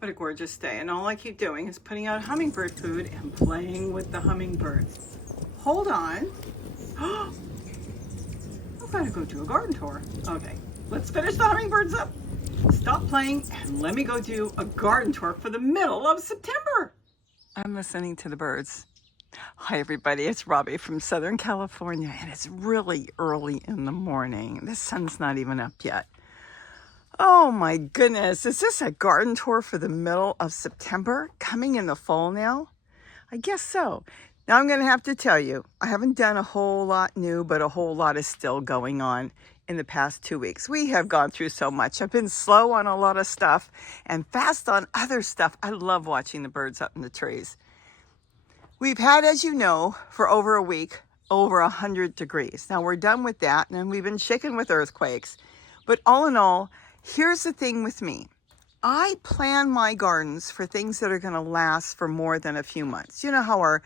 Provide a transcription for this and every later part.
What a gorgeous day, and all I keep doing is putting out hummingbird food and playing with the hummingbirds. Hold on. I've got to go do a garden tour. Okay, let's finish the hummingbirds up. Stop playing and let me go do a garden tour for the middle of September. I'm listening to the birds. Hi everybody, it's Robbie from Southern California, and it's really early in the morning. The sun's not even up yet. Oh my goodness, is this a garden tour for the middle of September? Coming in the fall now? I guess so. Now I'm going to have to tell you, I haven't done a whole lot new, but a whole lot is still going on in the past 2 weeks. We have gone through so much. I've been slow on a lot of stuff and fast on other stuff. I love watching the birds up in the trees. We've had, as you know, for over a week, over 100 degrees. Now we're done with that, and we've been shaken with earthquakes. But all in all, here's the thing with me. I plan my gardens for things that are going to last for more than a few months. You know how our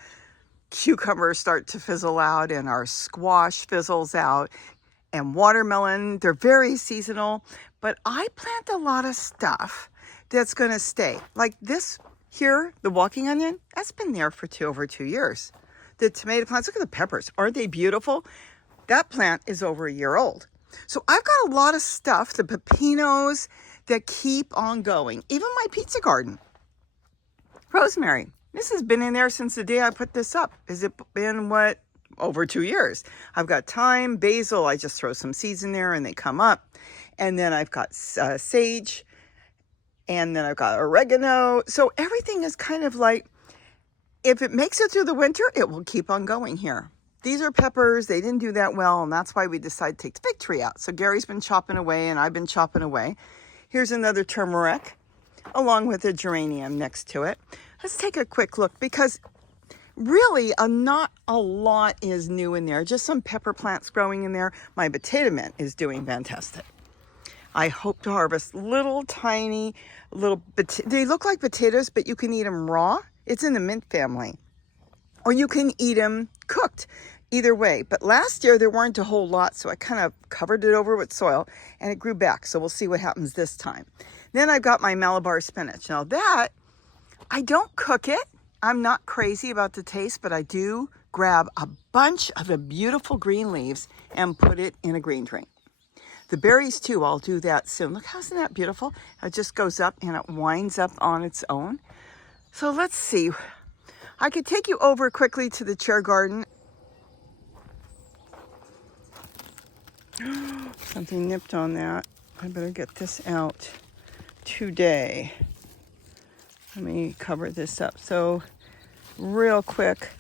cucumbers start to fizzle out and our squash fizzles out and watermelon, they're very seasonal. But I plant a lot of stuff that's going to stay. Like this here, the walking onion, that's been there for over 2 years. The tomato plants, look at the peppers. Aren't they beautiful? That plant is over a year old. So I've got a lot of stuff, the pepinos that keep on going. Even my pizza garden. Rosemary, this has been in there since the day I put this up. Has it been, what, over 2 years? I've got thyme, basil, I just throw some seeds in there and they come up. And then I've got sage, and then I've got oregano. So everything is kind of like, if it makes it through the winter, it will keep on going here. These are peppers. They didn't do that well, and that's why we decided to take the fig tree out. So Gary's been chopping away, and I've been chopping away. Here's another turmeric, along with a geranium next to it. Let's take a quick look, because really not a lot is new in there. Just some pepper plants growing in there. My potato mint is doing fantastic. I hope to harvest little tiny, they look like potatoes, but you can eat them raw. It's in the mint family. Or you can eat them cooked. Either way. But last year there weren't a whole lot, so I kind of covered it over with soil and it grew back. So we'll see what happens this time. Then I've got my Malabar spinach. Now that, I don't cook it. I'm not crazy about the taste, but I do grab a bunch of the beautiful green leaves and put it in a green drink. The berries too, I'll do that soon. Look, isn't that beautiful? It just goes up and it winds up on its own. So let's see. I could take you over quickly to the chair garden. Something nipped on that. I better get this out today. Let me cover this up. So real quick,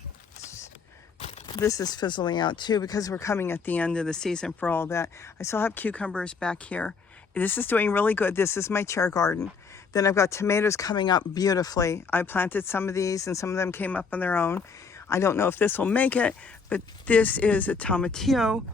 this is fizzling out too because we're coming at the end of the season for all that. I still have cucumbers back here. This is doing really good. This is my chair garden. Then I've got tomatoes coming up beautifully. I planted some of these and some of them came up on their own. I don't know if this will make it, but this is a tomatillo,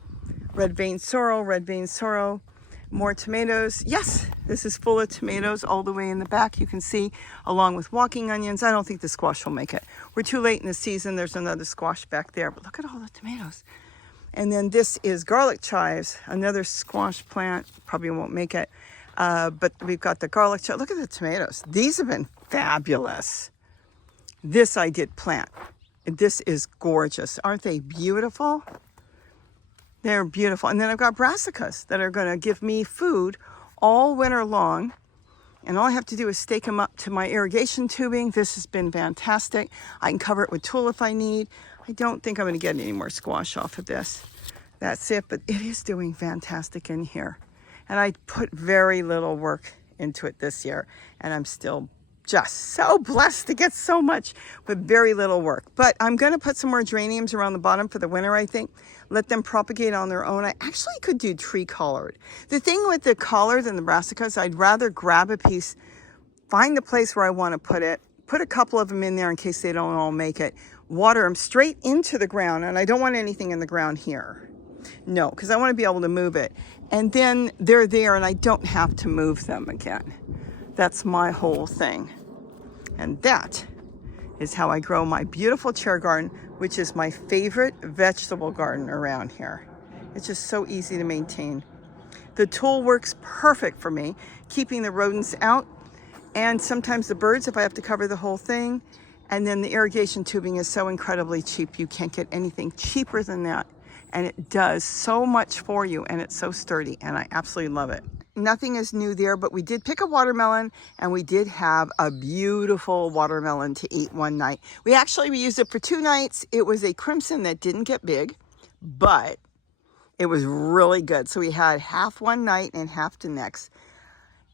red vein sorrel, more tomatoes. Yes, this is full of tomatoes all the way in the back. You can see along with walking onions. I don't think the squash will make it. We're too late in the season. There's another squash back there, but look at all the tomatoes. And then this is garlic chives, another squash plant. Probably won't make it. But we've got the garlic chive. Look at the tomatoes. These have been fabulous. This I did plant. This is gorgeous. Aren't they beautiful? They're beautiful. And then I've got brassicas that are going to give me food all winter long. And all I have to do is stake them up to my irrigation tubing. This has been fantastic. I can cover it with tulle if I need. I don't think I'm going to get any more squash off of this. That's it. But it is doing fantastic in here. And I put very little work into it this year. And I'm still just so blessed to get so much with very little work. But I'm going to put some more geraniums around the bottom for the winter, I think. Let them propagate on their own. I actually could do tree collard. The thing with the collard and the brassicas, I'd rather grab a piece, find the place where I want to put it, put a couple of them in there in case they don't all make it, water them straight into the ground. And I don't want anything in the ground here. No, because I want to be able to move it. And then they're there and I don't have to move them again. That's my whole thing. And that is how I grow my beautiful chair garden, which is my favorite vegetable garden around here. It's just so easy to maintain. The tool works perfect for me, keeping the rodents out And sometimes the birds, if I have to cover the whole thing. And then the irrigation tubing is so incredibly cheap. You can't get anything cheaper than that. And it does so much for you, and it's so sturdy, and I absolutely love it. Nothing is new there, but we did pick a watermelon, and we did have a beautiful watermelon to eat one night. We used it for 2 nights. It was a crimson that didn't get big, but it was really good. So we had half one night and half the next.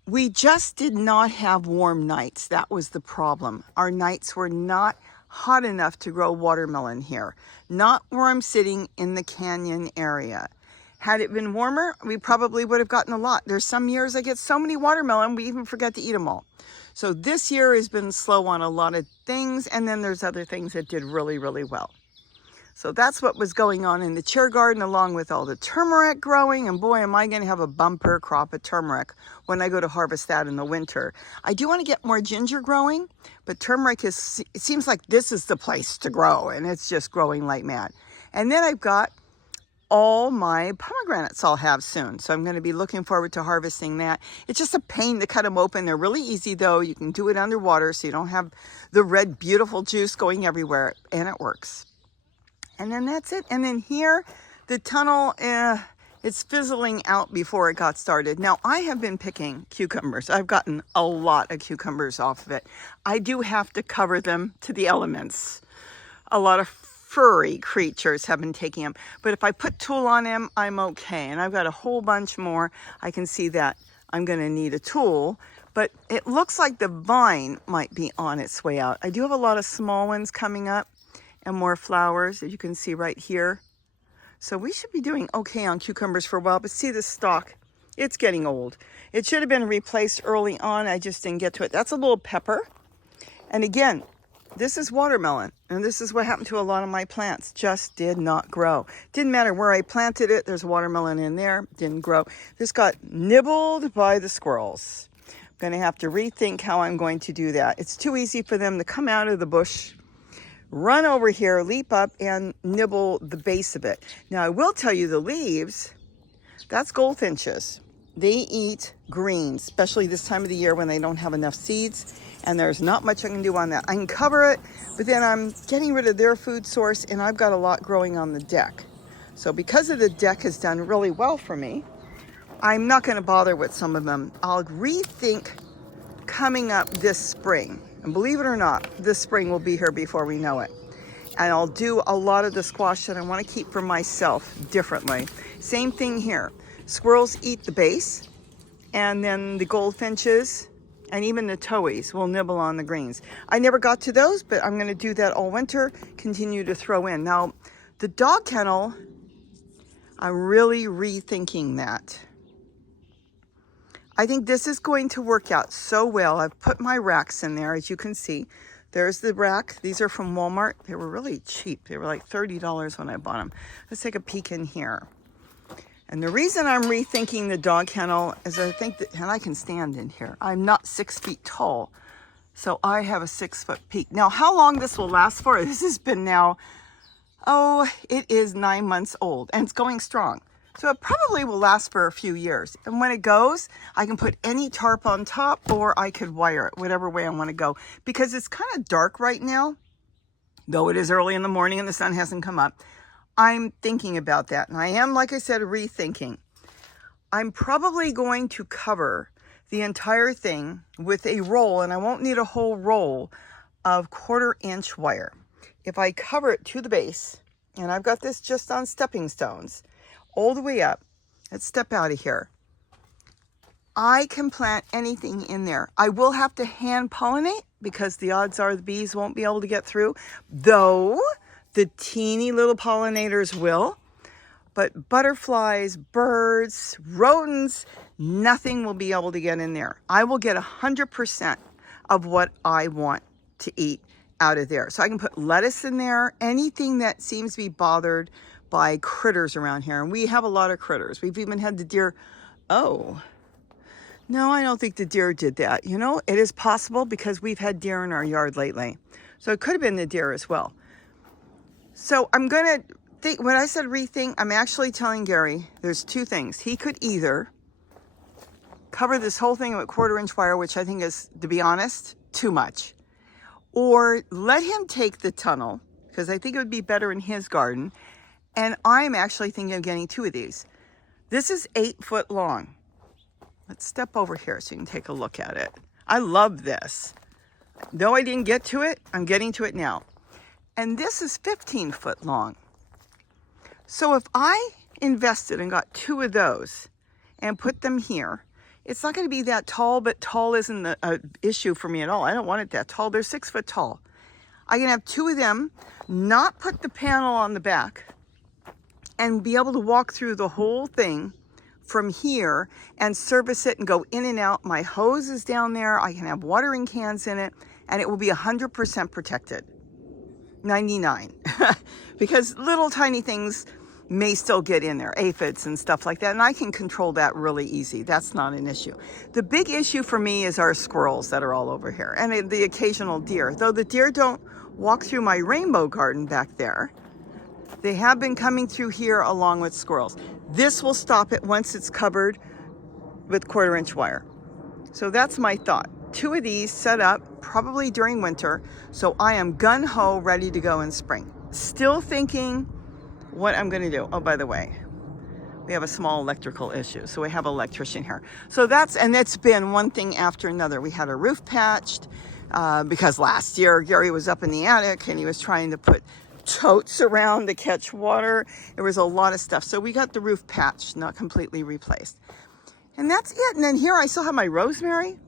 We just did not have warm nights. That was the problem. Our nights were not hot enough to grow watermelon here. Not where I'm sitting in the canyon area. Had it been warmer, we probably would have gotten a lot. There's some years I get so many watermelon, we even forget to eat them all. So this year has been slow on a lot of things, and then there's other things that did really, really well. So that's what was going on in the chair garden, along with all the turmeric growing. And boy, am I going to have a bumper crop of turmeric when I go to harvest that in the winter. I do want to get more ginger growing, but turmeric it seems like this is the place to grow, and it's just growing like mad. And then I've got all my pomegranates I'll have soon. So I'm going to be looking forward to harvesting that. It's just a pain to cut them open. They're really easy though. You can do it underwater so you don't have the red, beautiful juice going everywhere, and it works. And then that's it. And then here, the tunnel, it's fizzling out before it got started. Now, I have been picking cucumbers. I've gotten a lot of cucumbers off of it. I do have to cover them to the elements. A lot of furry creatures have been taking them. But if I put tulle on them, I'm okay. And I've got a whole bunch more. I can see that I'm going to need a tulle. But it looks like the vine might be on its way out. I do have a lot of small ones coming up, and more flowers, as you can see right here. So we should be doing okay on cucumbers for a while, but see the stalk, it's getting old. It should have been replaced early on, I just didn't get to it. That's a little pepper. And again, this is watermelon, and this is what happened to a lot of my plants, just did not grow. Didn't matter where I planted it, there's watermelon in there, didn't grow. This got nibbled by the squirrels. I'm gonna have to rethink how I'm going to do that. It's too easy for them to come out of the bush, run over here, leap up, and nibble the base of it. Now, I will tell you the leaves, that's goldfinches. They eat greens, especially this time of the year when they don't have enough seeds, and there's not much I can do on that. I can cover it, but then I'm getting rid of their food source, and I've got a lot growing on the deck. So because of the deck has done really well for me, I'm not going to bother with some of them. I'll rethink coming up this spring. And believe it or not, this spring will be here before we know it. And I'll do a lot of the squash that I want to keep for myself differently. Same thing here. Squirrels eat the base, and then the goldfinches and even the towies will nibble on the greens. I never got to those, but I'm going to do that all winter, continue to throw in. Now, the dog kennel, I'm really rethinking that. I think this is going to work out so well. I've put my racks in there, as you can see. There's the rack. These are from Walmart. They were really cheap. They were like $30 when I bought them. Let's take a peek in here. And the reason I'm rethinking the dog kennel is I think that, and I can stand in here. I'm not 6 feet tall, so I have a 6-foot peak. Now, how long this will last for? This has been now, it is 9 months old, and it's going strong. So it probably will last for a few years. And when it goes, I can put any tarp on top, or I could wire it, whatever way I want to go. Because it's kind of dark right now, though it is early in the morning and the sun hasn't come up. I'm thinking about that. And I am, like I said, rethinking. I'm probably going to cover the entire thing with a roll, and I won't need a whole roll of 1/4-inch wire. If I cover it to the base, and I've got this just on stepping stones, all the way up, let's step out of here. I can plant anything in there. I will have to hand pollinate because the odds are the bees won't be able to get through, though the teeny little pollinators will. But butterflies, birds, rodents, nothing will be able to get in there. I will get 100% of what I want to eat out of there. So I can put lettuce in there, anything that seems to be bothered by critters around here. And we have a lot of critters. We've even had the deer. Oh, no, I don't think the deer did that. You know, it is possible because we've had deer in our yard lately. So it could have been the deer as well. So I'm going to think, when I said rethink, I'm actually telling Gary there's two things. He could either cover this whole thing with 1/4-inch wire, which I think is, to be honest, too much. Or let him take the tunnel, because I think it would be better in his garden. And I'm actually thinking of getting 2 of these. This is 8 foot long. Let's step over here so you can take a look at it. I love this. Though I didn't get to it, I'm getting to it now. And this is 15 foot long. So if I invested and got 2 of those and put them here, it's not going to be that tall, but tall isn't an issue for me at all. I don't want it that tall. They're 6 foot tall. I can have 2 of them, not put the panel on the back, and be able to walk through the whole thing from here and service it and go in and out. My hose is down there. I can have watering cans in it, and it will be 100% protected. 99. Because little tiny things may still get in there, aphids and stuff like that, and I can control that really easy. That's not an issue. The big issue for me is our squirrels that are all over here, and the occasional deer. Though the deer don't walk through my rainbow garden back there, they have been coming through here along with squirrels. This will stop it once it's covered with 1/4-inch wire. So that's my thought. 2 of these set up probably during winter. So I am gun-ho ready to go in spring. Still thinking what I'm going to do. Oh, by the way, we have a small electrical issue. So we have an electrician here. So and it's been one thing after another. We had a roof patched because last year Gary was up in the attic and he was trying to put totes around to catch water. There was a lot of stuff. So we got the roof patched, not completely replaced. And that's it. And then here I still have my rosemary.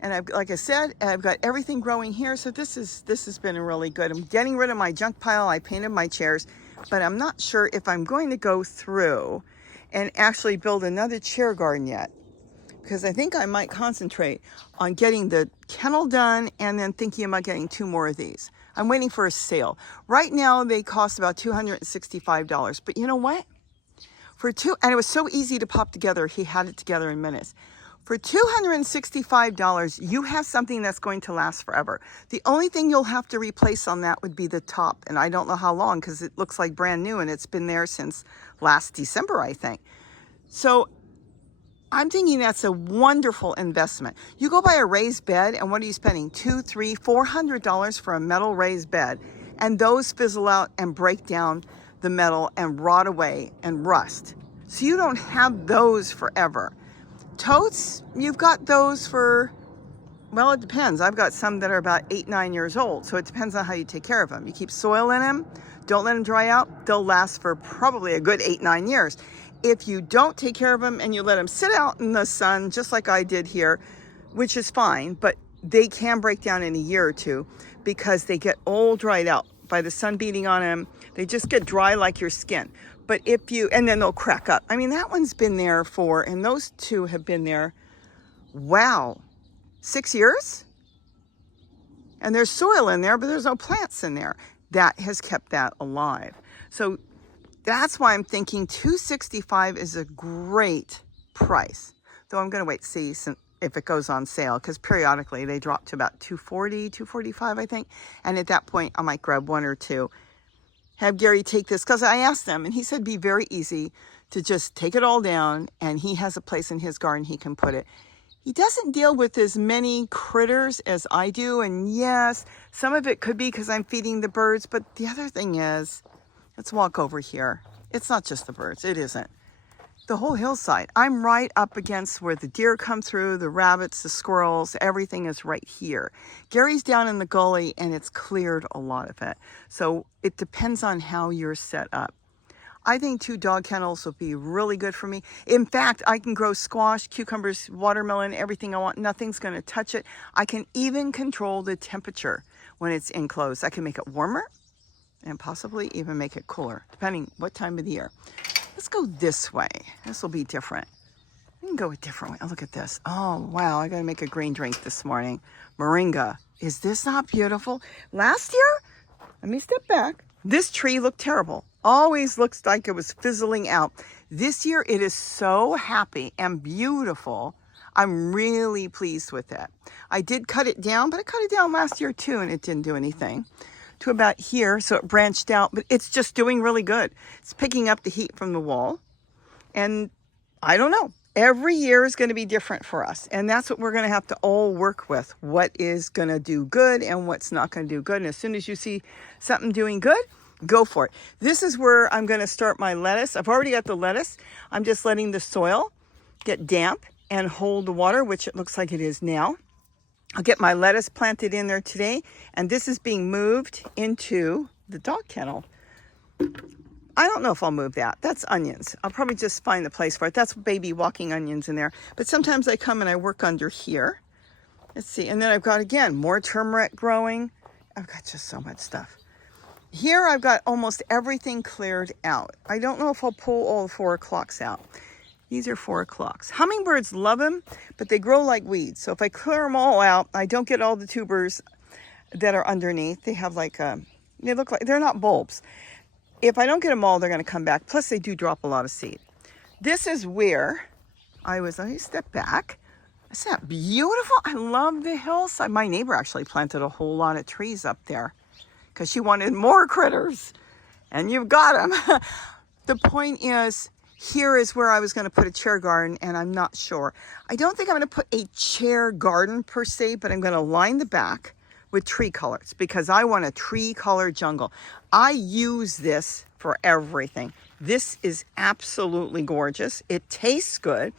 And like I said, I've got everything growing here. So this has been really good. I'm getting rid of my junk pile. I painted my chairs, but I'm not sure if I'm going to go through and actually build another chair garden yet, because I think I might concentrate on getting the kennel done and then thinking about getting 2 more of these. I'm waiting for a sale. Right now they cost about $265, but you know what? For 2, and it was so easy to pop together. He had it together in minutes. For $265, you have something that's going to last forever. The only thing you'll have to replace on that would be the top, and I don't know how long because it looks like brand new and it's been there since last December, I think. So I'm thinking that's a wonderful investment. You go buy a raised bed, and what are you spending? $200, $300, $400 for a metal raised bed, and those fizzle out and break down the metal and rot away and rust. So you don't have those forever. Totes, you've got those for, well, it depends. I've got some that are about 8, 9 years old, so it depends on how you take care of them. You keep soil in them, don't let them dry out, they'll last for probably a good 8, 9 years. If you don't take care of them and you let them sit out in the sun, just like I did here, which is fine, but they can break down in a year or 2 because they get all dried out by the sun beating on them. They just get dry like your skin. But and then they'll crack up. I mean, that one's been there and those 2 have been there, wow, 6 years? And there's soil in there, but there's no plants in there. That has kept that alive. So that's why I'm thinking $265 is a great price. Though I'm going to wait to see if it goes on sale, because periodically they drop to about $240, $245, I think. And at that point, I might grab 1 or 2. Have Gary take this, because I asked him, and he said be very easy to just take it all down, and he has a place in his garden he can put it. He doesn't deal with as many critters as I do, and yes, some of it could be because I'm feeding the birds, but the other thing is, let's walk over here. It's not just the birds, it isn't. The whole hillside. I'm right up against where the deer come through, the rabbits, the squirrels, everything is right here. Gary's down in the gully and it's cleared a lot of it. So it depends on how you're set up. I think 2 dog kennels will be really good for me. In fact, I can grow squash, cucumbers, watermelon, everything I want. Nothing's going to touch it. I can even control the temperature when it's enclosed. I can make it warmer and possibly even make it cooler, depending what time of the year. Let's go this way. This will be different. We can go a different way. Oh, look at this. Oh, wow. I got to make a green drink this morning. Moringa. Is this not beautiful? Last year, let me step back. This tree looked terrible. Always looks like it was fizzling out. This year, it is so happy and beautiful. I'm really pleased with it. I did cut it down, but I cut it down last year too, and it didn't do anything. To about here, so it branched out, but it's just doing really good. It's picking up the heat from the wall, and I don't know. Every year is going to be different for us. And that's what we're going to have to all work with. What is going to do good and what's not going to do good. And as soon as you see something doing good, go for it. This is where I'm going to start my lettuce. I've already got the lettuce. I'm just letting the soil get damp and hold the water, which it looks like it is now. I'll get my lettuce planted in there today. And this is being moved into the dog kennel. I don't know if I'll move that. That's onions. I'll probably just find the place for it. That's baby walking onions in there. But sometimes I come and I work under here. Let's see. And then I've got, again, more turmeric growing. I've got just so much stuff. Here I've got almost everything cleared out. I don't know if I'll pull all the 4 o'clocks out. These are 4 o'clocks. Hummingbirds love them, but they grow like weeds. So if I clear them all out, I don't get all the tubers that are underneath. They have like they look like, they're not bulbs. If I don't get them all, they're going to come back. Plus, they do drop a lot of seed. This is where let me step back. Isn't that beautiful? I love the hillside. My neighbor actually planted a whole lot of trees up there because she wanted more critters. And you've got them. The point is, here is where I was going to put a chair garden, and I'm not sure. I don't think I'm going to put a chair garden per se, but I'm going to line the back with tree colors because I want a tree color jungle. I use this for everything. This is absolutely gorgeous. It tastes good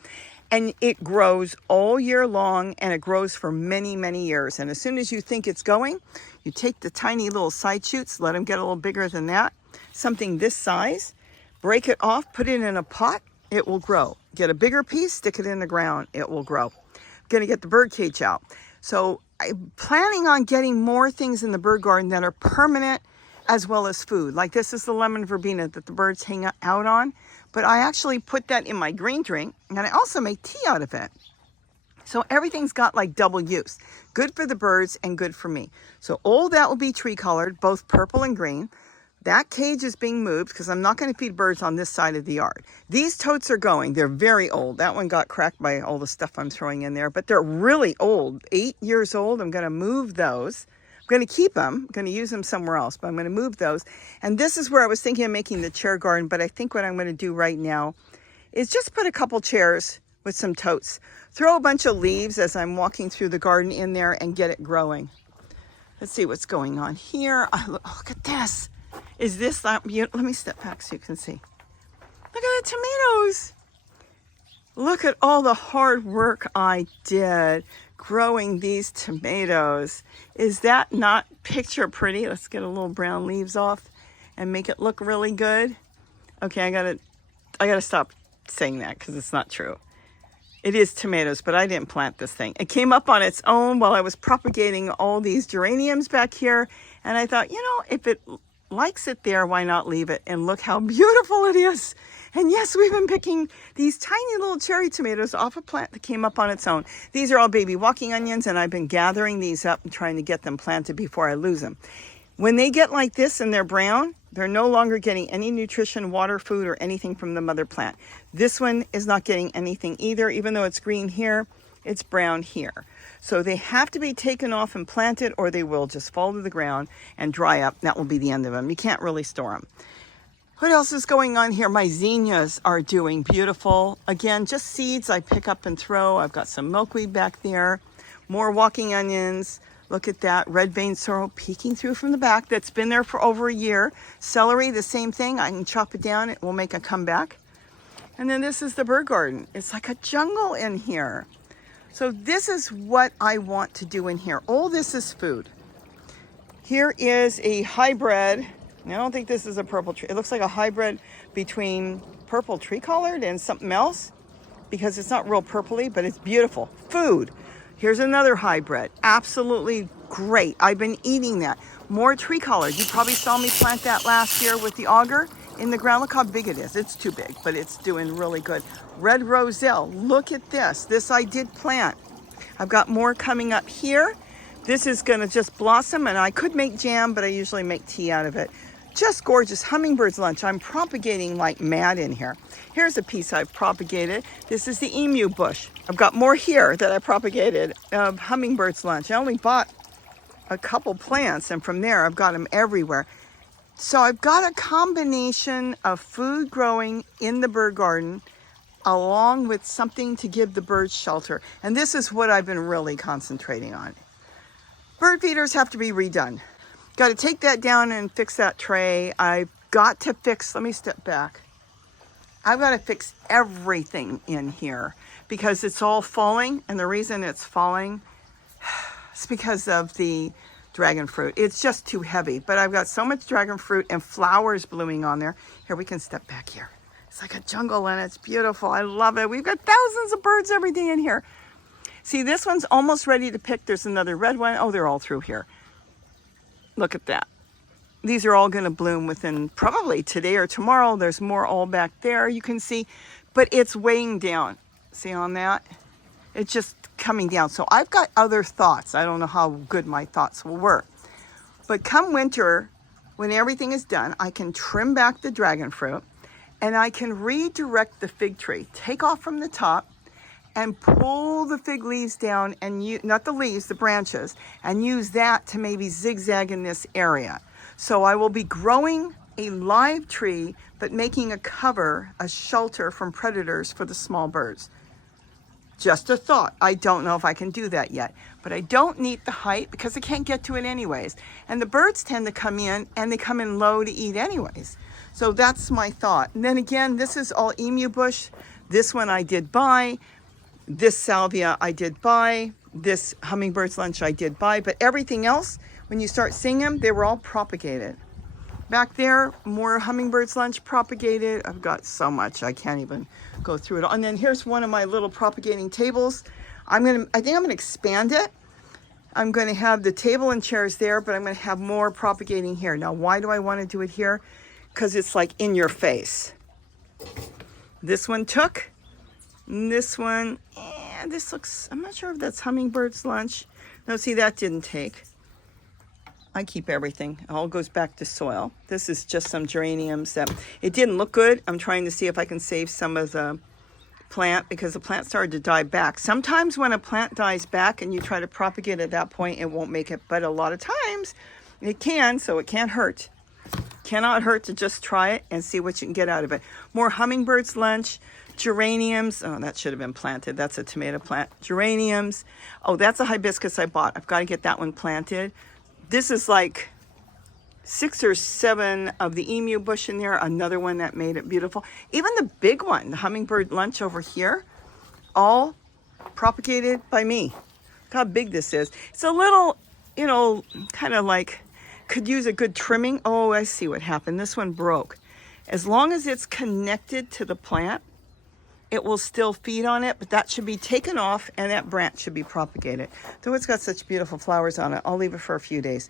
and it grows all year long and it grows for many, many years. And as soon as you think it's going, you take the tiny little side shoots, let them get a little bigger than that, something this size, break it off, put it in a pot, it will grow. Get a bigger piece, stick it in the ground, it will grow. I'm gonna get the bird cage out. So I'm planning on getting more things in the bird garden that are permanent as well as food. Like this is the lemon verbena that the birds hang out on. But I actually put that in my green drink and I also make tea out of it. So everything's got like double use. Good for the birds and good for me. So all that will be tree colored, both purple and green. That cage is being moved because I'm not going to feed birds on this side of the yard. These totes are going. They're very old. That one got cracked by all the stuff I'm throwing in there, but they're really old, 8 years old. I'm going to move those. I'm going to keep them. I'm going to use them somewhere else, but I'm going to move those. And this is where I was thinking of making the chair garden, but I think what I'm going to do right now is just put a couple chairs with some totes. Throw a bunch of leaves as I'm walking through the garden in there and get it growing. Let's see what's going on here. Look at this. Is this not beautiful? Let me step back so you can see. Look at the tomatoes. Look at all the hard work I did growing these tomatoes. Is that not picture pretty? Let's get a little brown leaves off and make it look really good. Okay, I gotta stop saying that because it's not true. It is tomatoes, but I didn't plant this thing. It came up on its own while I was propagating all these geraniums back here. And I thought, if it likes it there, why not leave it? And look how beautiful it is. And yes, we've been picking these tiny little cherry tomatoes off a plant that came up on its own. These are all baby walking onions, and I've been gathering these up and trying to get them planted before I lose them. When they get like this and they're brown, they're no longer getting any nutrition, water, food, or anything from the mother plant. This one is not getting anything either. Even though it's green here, it's brown here. So they have to be taken off and planted, or they will just fall to the ground and dry up. That will be the end of them. You can't really store them. What else is going on here? My zinnias are doing beautiful. Again, just seeds I pick up and throw. I've got some milkweed back there. More walking onions. Look at that red vein sorrel peeking through from the back. That's been there for over a year. Celery, the same thing. I can chop it down. It will make a comeback. And then this is the bird garden. It's like a jungle in here. So this is what I want to do in here. All this is food. Here is a hybrid. I don't think this is a purple tree. It looks like a hybrid between purple tree colored and something else because it's not real purpley, but it's beautiful. Food. Here's another hybrid. Absolutely great. I've been eating that. More tree colored. You probably saw me plant that last year with the auger in the ground. Look how big it is. It's too big, but it's doing really good. Red roselle. Look at this. This I did plant. I've got more coming up here. This is going to just blossom, and I could make jam, but I usually make tea out of it. Just gorgeous. Hummingbird's lunch. I'm propagating like mad in here. Here's a piece I've propagated. This is the emu bush. I've got more here that I propagated of Hummingbird's lunch. I only bought a couple plants, and from there I've got them everywhere. So I've got a combination of food growing in the bird garden along with something to give the birds shelter. And this is what I've been really concentrating on. Bird feeders have to be redone. Got to take that down and fix that tray. I've got to fix, let me step back. I've got to fix everything in here because it's all falling. And the reason it's falling is because of the dragon fruit. It's just too heavy, but I've got so much dragon fruit and flowers blooming on there. Here, we can step back here. It's like a jungle and it's beautiful. I love it. We've got thousands of birds every day in here. See, this one's almost ready to pick. There's another red one. Oh, they're all through here. Look at that. These are all going to bloom within probably today or tomorrow. There's more all back there, you can see, but it's weighing down. See on that? It's just coming down. So I've got other thoughts. I don't know how good my thoughts will work. But come winter, when everything is done, I can trim back the dragon fruit and I can redirect the fig tree. Take off from the top and pull the fig leaves down and not the leaves, the branches, and use that to maybe zigzag in this area. So I will be growing a live tree, but making a cover, a shelter from predators for the small birds. Just a thought. I don't know if I can do that yet, but I don't need the height because I can't get to it anyways. And the birds tend to come in and they come in low to eat anyways. So that's my thought. And then again, this is all emu bush. This one I did buy. This salvia I did buy. This hummingbird's lunch I did buy. But everything else, when you start seeing them, they were all propagated. Back there, more hummingbird's lunch propagated. I've got so much, I can't even go through it all. And then here's one of my little propagating tables. I think I'm gonna expand it. I'm gonna have the table and chairs there, but I'm gonna have more propagating here. Now, why do I wanna do it here? Because it's like in your face. This one took. This one, this looks, I'm not sure if that's hummingbird's lunch. No, see, that didn't take. I keep everything. It all goes back to soil. This is just some geraniums that, it didn't look good. I'm trying to see if I can save some of the plant because the plant started to die back. Sometimes when a plant dies back and you try to propagate at that point, it won't make it. But a lot of times it can, so it can't hurt. Cannot hurt to just try it and see what you can get out of it. More hummingbird's lunch. Geraniums. Oh, that should have been planted. That's a tomato plant. Geraniums. Oh, that's a hibiscus I bought. I've got to get that one planted. This is like 6 or 7 of the emu bush in there. Another one that made it beautiful. Even the big one, the hummingbird lunch over here, all propagated by me. Look how big this is. It's a little, you know, kind of like could use a good trimming. Oh, I see what happened. This one broke. As long as it's connected to the plant, it will still feed on it, but that should be taken off and that branch should be propagated. Though it's got such beautiful flowers on it, I'll leave it for a few days.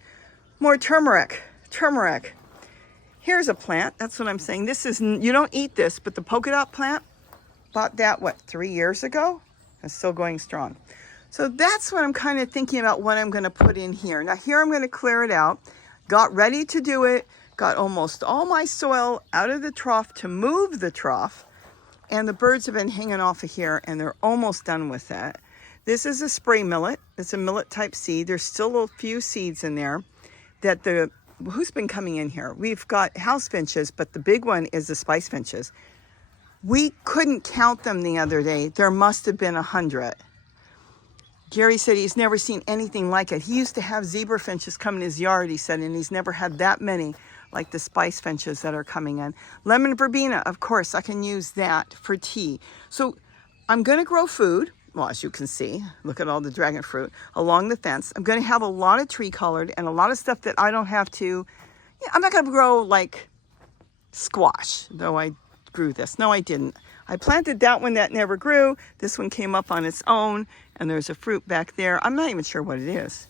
More turmeric. Turmeric. Here's a plant. That's what I'm saying. This is, you don't eat this, but the polka dot plant, bought that, what, 3 years ago? It's still going strong. So that's what I'm kind of thinking about what I'm going to put in here. Now here I'm going to clear it out. Got ready to do it. Got almost all my soil out of the trough to move the trough. And the birds have been hanging off of here and they're almost done with that. This is a spray millet. It's a millet type seed. There's still a few seeds in there that who's been coming in here? We've got house finches, but the big one is the spice finches. We couldn't count them the other day. There must have been 100. Gary said he's never seen anything like it. He used to have zebra finches come in his yard, he said, and he's never had that many like the spice finches that are coming in. Lemon verbena, of course, I can use that for tea. So I'm gonna grow food, well, as you can see, look at all the dragon fruit along the fence. I'm gonna have a lot of tree colored and a lot of stuff that I don't have to, I'm not gonna grow like squash, though I grew this. No, I didn't. I planted that one that never grew. This one came up on its own and there's a fruit back there. I'm not even sure what it is.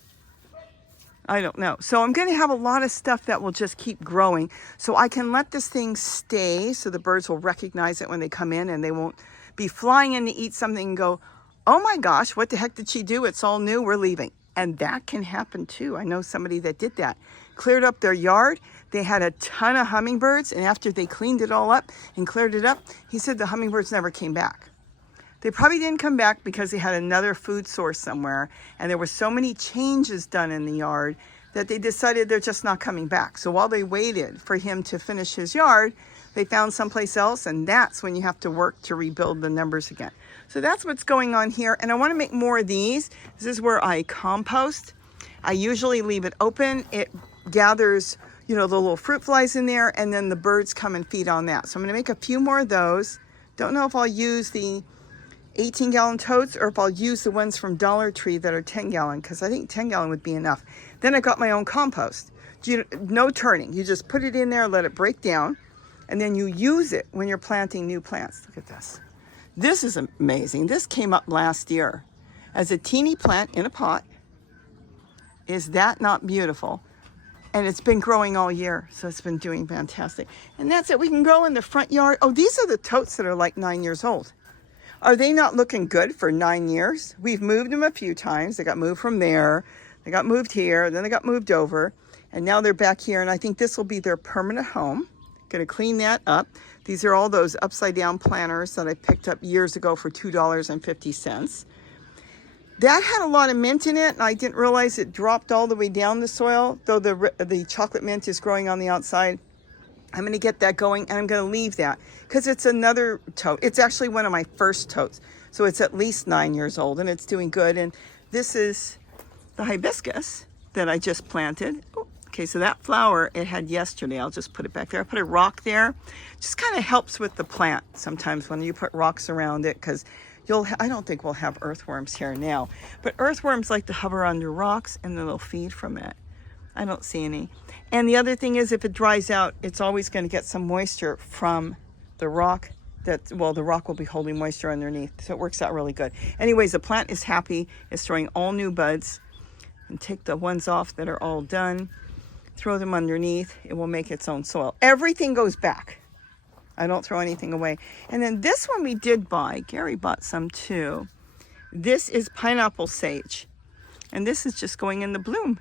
I don't know. So I'm going to have a lot of stuff that will just keep growing. So I can let this thing stay so the birds will recognize it when they come in and they won't be flying in to eat something and go, oh my gosh, what the heck did she do? It's all new. We're leaving. And that can happen too. I know somebody that did that. Cleared up their yard. They had a ton of hummingbirds. And after they cleaned it all up and cleared it up, he said the hummingbirds never came back. They probably didn't come back because they had another food source somewhere and there were so many changes done in the yard that they decided they're just not coming back. So while they waited for him to finish his yard, they found someplace else, and that's when you have to work to rebuild the numbers again. So that's what's going on here, and I want to make more of these. This is where I compost. I usually leave it open. It gathers, you know, the little fruit flies in there, and then the birds come and feed on that. So I'm going to make a few more of those. Don't know if I'll use the 18-gallon totes or if I'll use the ones from Dollar Tree that are 10-gallon, because I think 10-gallon would be enough. Then I got my own compost. No turning. You just put it in there, let it break down, and then you use it when you're planting new plants. Look at this. This is amazing. This came up last year as a teeny plant in a pot. Is that not beautiful? And it's been growing all year, so it's been doing fantastic. And that's it. We can grow in the front yard. Oh, these are the totes that are like 9 years old. Are they not looking good for 9 years? We've moved them a few times. They got moved from there. They got moved here. Then they got moved over. And now they're back here. And I think this will be their permanent home. Going to clean that up. These are all those upside down planters that I picked up years ago for $2.50. That had a lot of mint in it, and I didn't realize it dropped all the way down the soil, though the chocolate mint is growing on the outside. I'm going to get that going, and I'm going to leave that because it's another tote. It's actually one of my first totes, so it's at least 9 years old, and it's doing good. And this is the hibiscus that I just planted. Oh, okay, so that flower it had yesterday. I'll just put it back there. I put a rock there. Just kind of helps with the plant sometimes when you put rocks around it, because I don't think we'll have earthworms here now, but earthworms like to hover under rocks and then they'll feed from it. I don't see any. And the other thing is, if it dries out, it's always going to get some moisture from the rock. The rock will be holding moisture underneath, so it works out really good. Anyways, the plant is happy. It's throwing all new buds. And take the ones off that are all done. Throw them underneath. It will make its own soil. Everything goes back. I don't throw anything away. And then this one we did buy. Gary bought some too. This is pineapple sage. And this is just going in the bloom.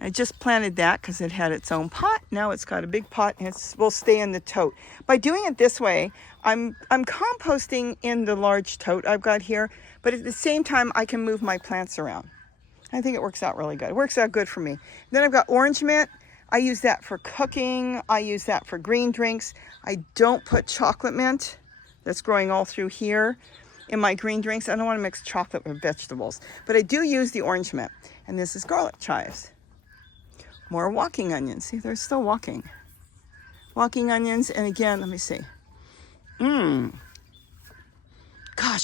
I just planted that because it had its own pot. Now it's got a big pot and it will stay in the tote. By doing it this way, I'm composting in the large tote I've got here, but at the same time I can move my plants around. I think it works out really good. It works out good for me. Then I've got orange mint. I use that for cooking. I use that for green drinks. I don't put chocolate mint that's growing all through here in my green drinks. I don't want to mix chocolate with vegetables, but I do use the orange mint. And this is garlic chives. More walking onions. See, they're still walking. Walking onions, and again, let me see. Gosh,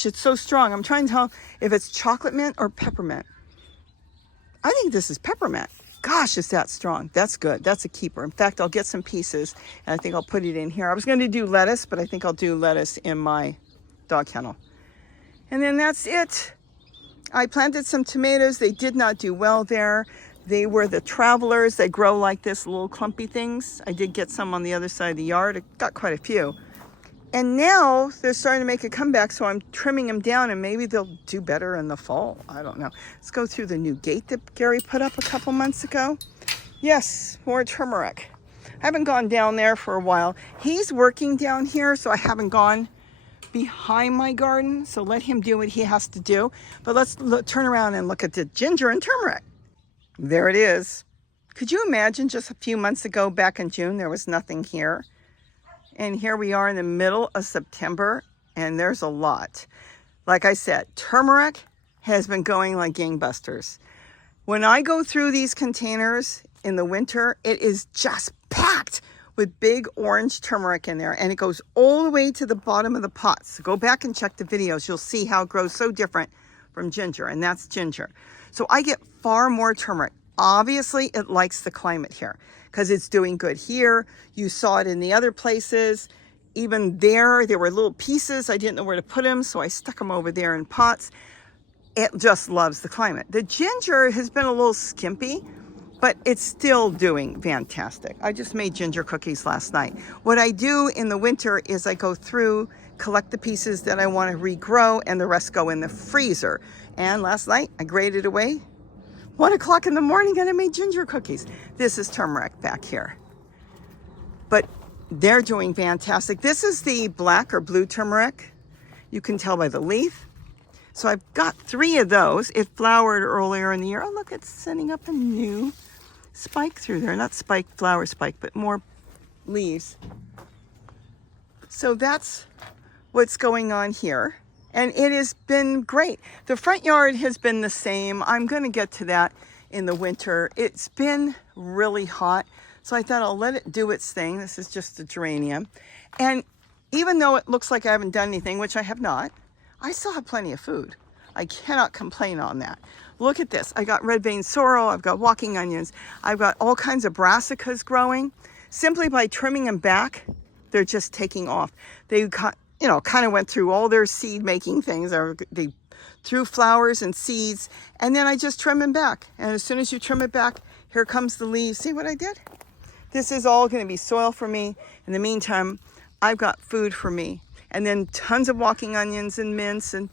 it's so strong. I'm trying to tell if it's chocolate mint or peppermint. I think this is peppermint. Gosh, is that strong. That's good. That's a keeper. In fact, I'll get some pieces, and I think I'll put it in here. I was going to do lettuce, but I think I'll do lettuce in my dog kennel. And then that's it. I planted some tomatoes. They did not do well there. They were the travelers. They grow like this, little clumpy things. I did get some on the other side of the yard. I got quite a few. And now they're starting to make a comeback, so I'm trimming them down, and maybe they'll do better in the fall. I don't know. Let's go through the new gate that Gary put up a couple months ago. Yes, more turmeric. I haven't gone down there for a while. He's working down here, so I haven't gone behind my garden, so let him do what he has to do. But let's turn around and look at the ginger and turmeric. There it is. Could you imagine just a few months ago, back in June, there was nothing here? And here we are in the middle of September, and there's a lot. Like I said, turmeric has been going like gangbusters. When I go through these containers in the winter, it is just packed with big orange turmeric in there, and it goes all the way to the bottom of the pots. So go back and check the videos. You'll see how it grows so different from ginger, and that's ginger. So I get far more turmeric. Obviously, it likes the climate here because it's doing good here. You saw it in the other places. Even there were little pieces. I didn't know where to put them, so I stuck them over there in pots. It just loves the climate. The ginger has been a little skimpy, but it's still doing fantastic. I just made ginger cookies last night. What I do in the winter is I go through, collect the pieces that I want to regrow, and the rest go in the freezer. And last night I graded away 1 o'clock in the morning and I made ginger cookies. This is turmeric back here. But they're doing fantastic. This is the black or blue turmeric. You can tell by the leaf. So I've got 3 of those. It flowered earlier in the year. Oh, look, it's sending up a new spike through there. Not spike, flower spike, but more leaves. So that's what's going on here. And it has been great. The front yard has been the same. I'm going to get to that in the winter. It's been really hot, so I thought I'll let it do its thing. This is just a geranium. And even though it looks like I haven't done anything, which I have not, I still have plenty of food. I cannot complain on that. Look at this. I got red vein sorrel. I've got walking onions. I've got all kinds of brassicas growing. Simply by trimming them back, they're just taking off. They kind of went through all their seed making things. They threw flowers and seeds, and then I just trim them back. And as soon as you trim it back, here comes the leaves. See what I did? This is all going to be soil for me. In the meantime, I've got food for me. And then tons of walking onions and mints and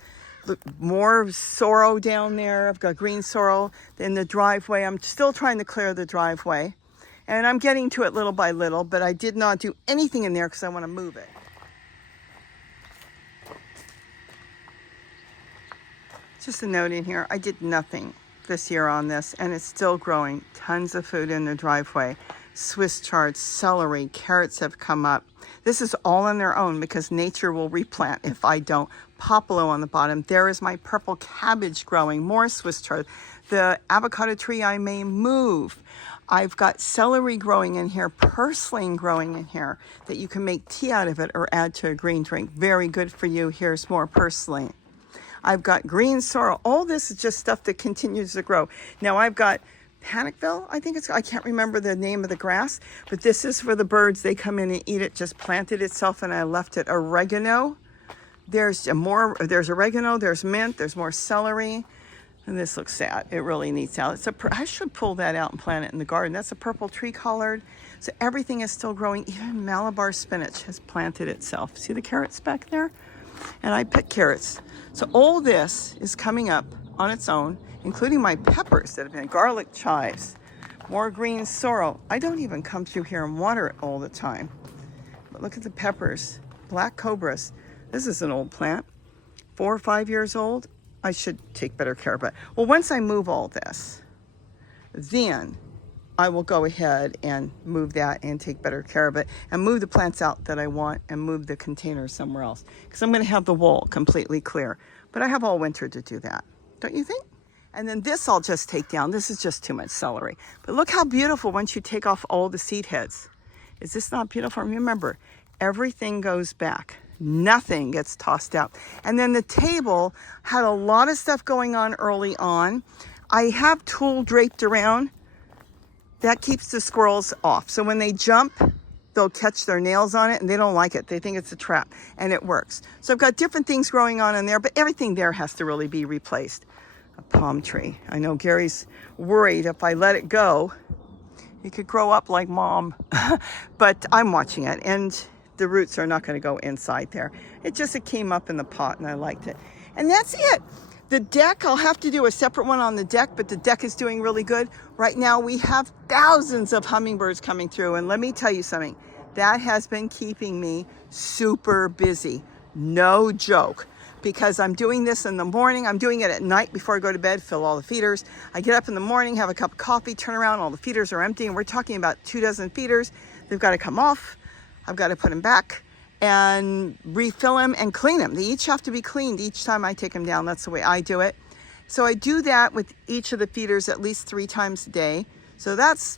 more sorrel down there. I've got green sorrel in the driveway. I'm still trying to clear the driveway. And I'm getting to it little by little, but I did not do anything in there because I want to move it. Just a note in here, I did nothing this year on this, and it's still growing. Tons of food in the driveway. Swiss chard, celery, carrots have come up. This is all on their own because nature will replant if I don't. Popolo on the bottom. There is my purple cabbage growing. More Swiss chard. The avocado tree I may move. I've got celery growing in here, purslane growing in here, that you can make tea out of it or add to a green drink. Very good for you. Here's more purslane. I've got green sorrel. All this is just stuff that continues to grow. Now I've got Panicville, I can't remember the name of the grass, but this is for the birds. They come in and eat it. Just planted itself and I left it. Oregano. There's oregano, there's mint, there's more celery. And this looks sad. It really needs out. I should pull that out and plant it in the garden. That's a purple tree collard. So everything is still growing. Even Malabar spinach has planted itself. See the carrots back there? And I pick carrots. So all this is coming up on its own, including my peppers that have been garlic chives, more green sorrel. I don't even come through here and water it all the time. But look at the peppers, black cobras. This is an old plant, 4 or 5 years old. I should take better care of it. Well, once I move all this, then I will go ahead and move that and take better care of it and move the plants out that I want and move the container somewhere else because I'm going to have the wall completely clear. But I have all winter to do that, don't you think? And then this I'll just take down. This is just too much celery. But look how beautiful once you take off all the seed heads. Is this not beautiful? Remember, everything goes back. Nothing gets tossed out. And then the table had a lot of stuff going on early on. I have tulle draped around. That keeps the squirrels off. So when they jump, they'll catch their nails on it and they don't like it. They think it's a trap, and it works. So I've got different things growing on in there, but everything there has to really be replaced. A palm tree. I know Gary's worried if I let it go, it could grow up like mom, but I'm watching it and the roots are not going to go inside there. It came up in the pot and I liked it. And that's it. The deck, I'll have to do a separate one on the deck, but the deck is doing really good. Right now we have thousands of hummingbirds coming through, and let me tell you something. That has been keeping me super busy. No joke. Because I'm doing this in the morning. I'm doing it at night before I go to bed, fill all the feeders. I get up in the morning, have a cup of coffee, turn around, all the feeders are empty, and we're talking about 24 feeders. They've got to come off. I've got to put them back and refill them and clean them. They each have to be cleaned each time I take them down. That's the way I do it. So I do that with each of the feeders at least 3 times a day. So that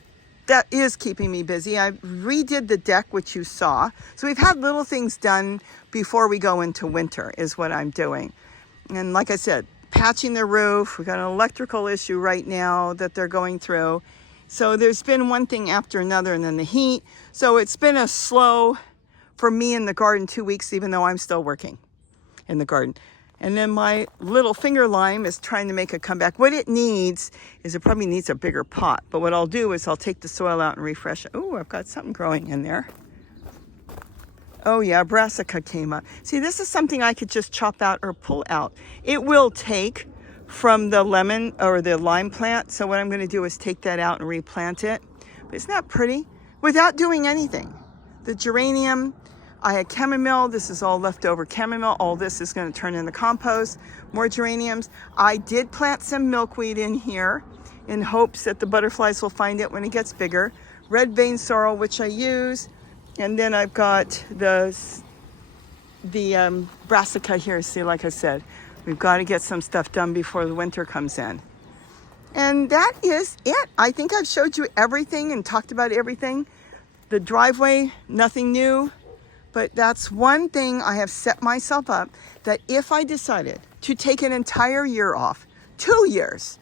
is keeping me busy. I redid the deck, which you saw. So we've had little things done before we go into winter is what I'm doing. And like I said, patching the roof. We've got an electrical issue right now that they're going through. So there's been one thing after another, and then the heat. So it's been a slow for me in the garden 2 weeks, even though I'm still working in the garden. And then my little finger lime is trying to make a comeback. What it needs is it probably needs a bigger pot. But what I'll do is I'll take the soil out and refresh it. Oh, I've got something growing in there. Oh yeah, brassica came up. See, this is something I could just chop out or pull out. It will take from the lemon or the lime plant. So what I'm going to do is take that out and replant it. But isn't that pretty? Without doing anything. The geranium, I had chamomile. This is all leftover chamomile. All this is going to turn into compost. More geraniums. I did plant some milkweed in here in hopes that the butterflies will find it when it gets bigger. Red vein sorrel, which I use. And then I've got the brassica here. See, like I said, we've got to get some stuff done before the winter comes in. And that is it. I think I've showed you everything and talked about everything. The driveway, nothing new, but that's one thing I have set myself up, that if I decided to take an entire year off, 2 years,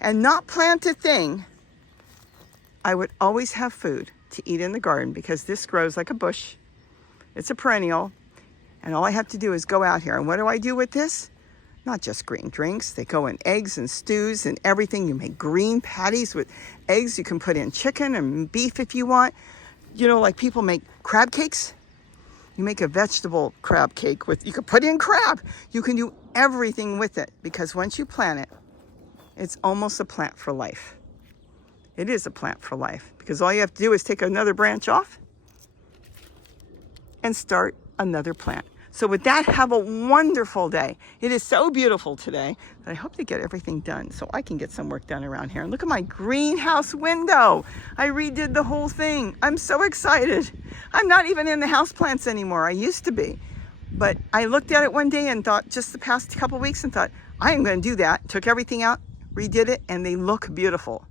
and not plant a thing, I would always have food to eat in the garden, because this grows like a bush. It's a perennial, and all I have to do is go out here. And what do I do with this? Not just green drinks. They go in eggs and stews and everything. You make green patties with eggs. You can put in chicken and beef if you want. You know, like people make crab cakes. You make a vegetable crab cake with, you can put in crab. You can do everything with it, because once you plant it, it's almost a plant for life. It is a plant for life, because all you have to do is take another branch off and start another plant. So with that, have a wonderful day. It is so beautiful today that I hope to get everything done so I can get some work done around here. And look at my greenhouse window. I redid the whole thing. I'm so excited. I'm not even in the houseplants anymore. I used to be. But I looked at it one day and thought, just the past couple weeks, and thought, I am going to do that. Took everything out, redid it, and they look beautiful.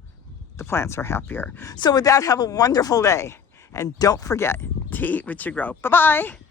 The plants are happier. So with that, have a wonderful day. And don't forget to eat what you grow. Bye-bye.